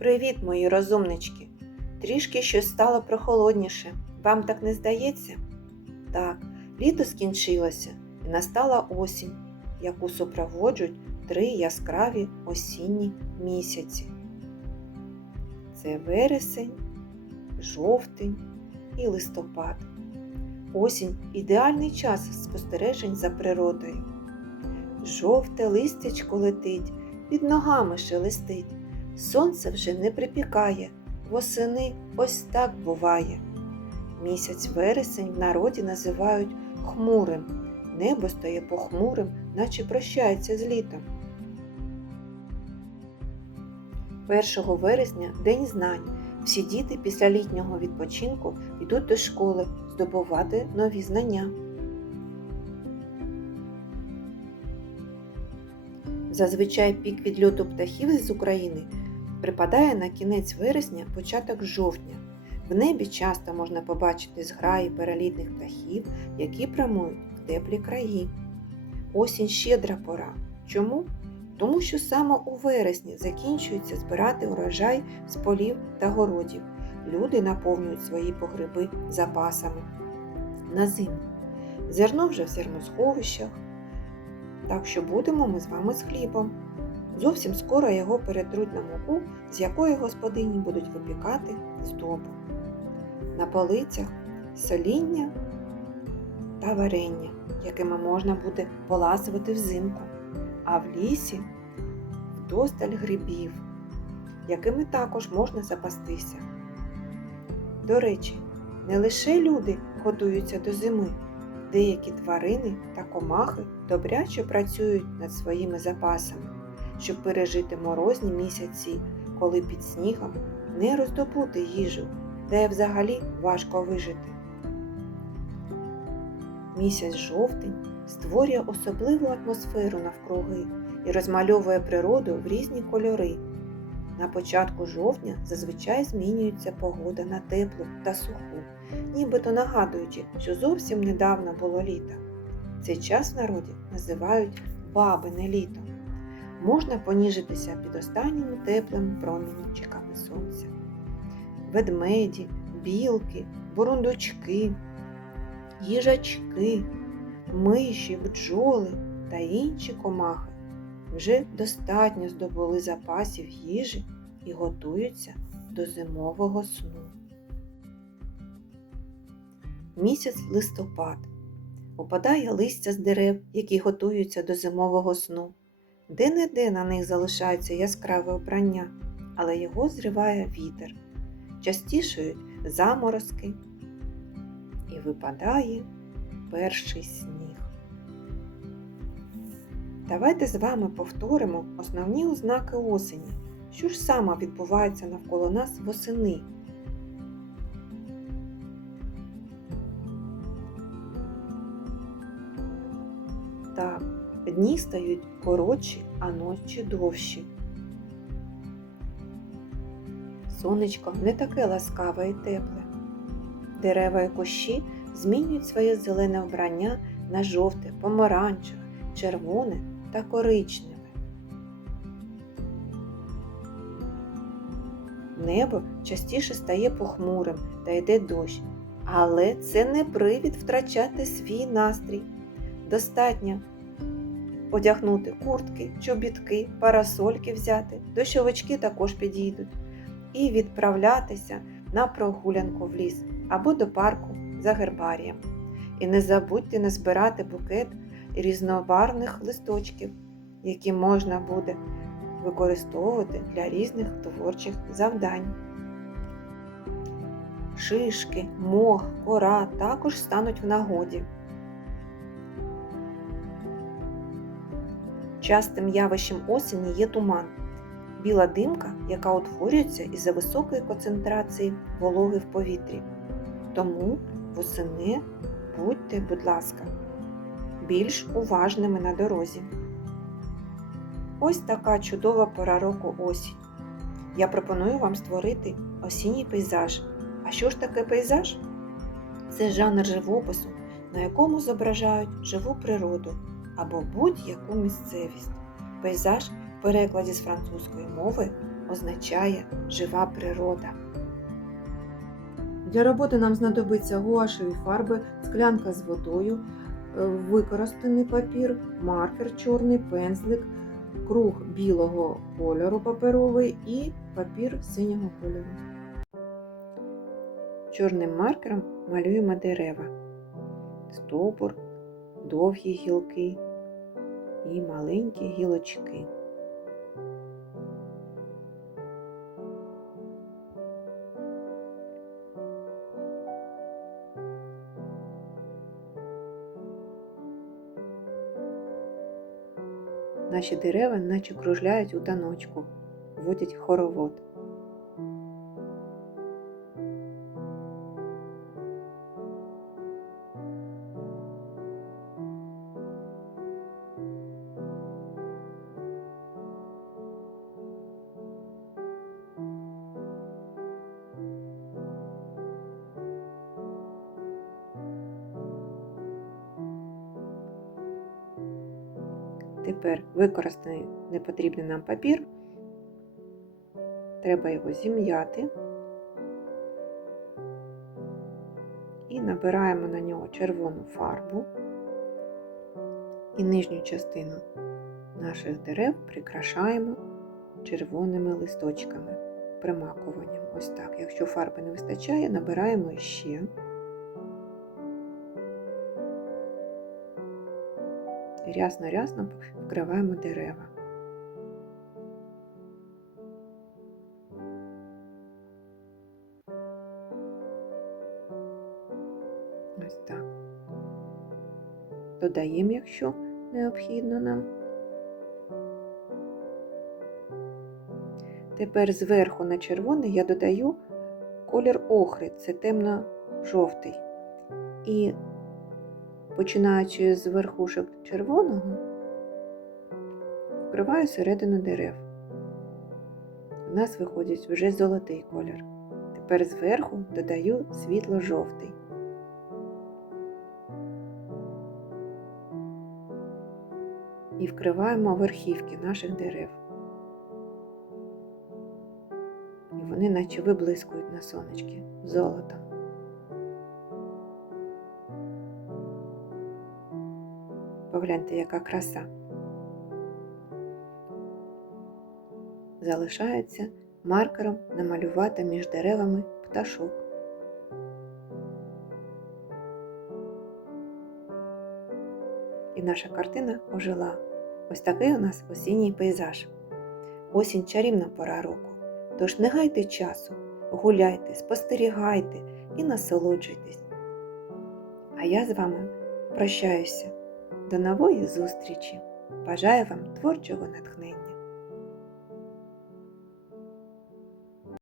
Привіт, мої розумнички! Трішки щось стало прохолодніше. Вам так не здається? Так, літо скінчилося і настала осінь, яку супроводжують три яскраві осінні місяці. Це вересень, жовтень і листопад. Осінь ідеальний час спостережень за природою. Жовте листячко летить, під ногами шелестить. Сонце вже не припікає, восени ось так буває. Місяць вересень в народі називають хмурим. Небо стає похмурим, наче прощається з літом. 1 вересня День знань. Всі діти після літнього відпочинку йдуть до школи здобувати нові знання. Зазвичай пік відльоту птахів із України припадає на кінець вересня, початок жовтня. В небі часто можна побачити зграї перелітних птахів, які прямують в теплі краї. Осінь щедра пора. Чому? Тому що саме у вересні закінчується збирати урожай з полів та городів. Люди наповнюють свої погреби запасами на зиму. Зерно вже в зерносховищах, так що будемо ми з вами з хлібом. Зовсім скоро його перетруть на муку, з якої господині будуть випікати здобу. На полицях соління та варення, якими можна буде поласувати взимку, а в лісі вдосталь грибів, якими також можна запастися. До речі, не лише люди готуються до зими, деякі тварини та комахи добряче працюють над своїми запасами, щоб пережити морозні місяці, коли під снігом не роздобути їжу, де взагалі важко вижити. Місяць жовтень створює особливу атмосферу навкруги і розмальовує природу в різні кольори. На початку жовтня зазвичай змінюється погода на теплу та суху, нібито нагадуючи, що зовсім недавно було літо. Цей час в народі називають бабине літо. Можна поніжитися під останніми теплими промінчиками сонця. Ведмеді, білки, бурундучки, їжачки, миші, бджоли та інші комахи вже достатньо здобули запасів їжі і готуються до зимового сну. Місяць листопад. Опадає листя з дерев, які готуються до зимового сну. Де-не-де на них залишається яскраве обрання, але його зриває вітер. Частішають заморозки і випадає перший сніг. Давайте з вами повторимо основні ознаки осені. Що ж саме відбувається навколо нас восени? Так, дні стають коротші, а ночі довші. Сонечко не таке ласкаве і тепле. Дерева і кущі змінюють своє зелене вбрання на жовте, помаранчеве, червоне та коричневе. Небо частіше стає похмурим та йде дощ, але це не привід втрачати свій настрій. Достатньо одягнути куртки, чобітки, парасольки взяти, дощовички також підійдуть, і відправлятися на прогулянку в ліс або до парку за гербарієм. І не забудьте назбирати букет різнобарвних листочків, які можна буде використовувати для різних творчих завдань. Шишки, мох, кора також стануть в нагоді. Частим явищем осені є туман. Біла димка, яка утворюється із-за високої концентрації вологи в повітрі. Тому восени будьте, будь ласка, більш уважними на дорозі. Ось така чудова пора року осінь. Я пропоную вам створити осінній пейзаж. А що ж таке пейзаж? Це жанр живопису, на якому зображають живу природу або будь-яку місцевість. Пейзаж в перекладі з французької мови означає жива природа. Для роботи нам знадобиться гуашеві фарби, склянка з водою, використаний папір, маркер чорний, пензлик, круг білого кольору паперовий і папір синього кольору. Чорним маркером малюємо дерева, стовбур, довгі гілки і маленькі гілочки. Наші дерева наче кружляють у таночку, водять хоровод. Тепер використаний непотрібний нам папір. Треба його зім'яти і набираємо на нього червону фарбу і нижню частину наших дерев прикрашаємо червоними листочками, примакуванням. Ось так. Якщо фарби не вистачає, набираємо ще. І рясно-рясно вкриваємо дерева. Ось так. Додаємо, якщо необхідно нам. Тепер зверху на червоний я додаю колір охри, це темно-жовтий. І починаючи з верхушок червоного, вкриваю середину дерев. У нас виходить вже золотий колір. Тепер зверху додаю світло-жовтий. І вкриваємо верхівки наших дерев. І вони наче виблискують на сонечки золотом. Погляньте, яка краса. Залишається маркером намалювати між деревами пташок. І наша картина ожила. Ось такий у нас осінній пейзаж. Осінь чарівна пора року. Тож не гайте часу, гуляйте, спостерігайте і насолоджуйтесь. А я з вами прощаюся. До нової зустрічі! Бажаю вам творчого натхнення!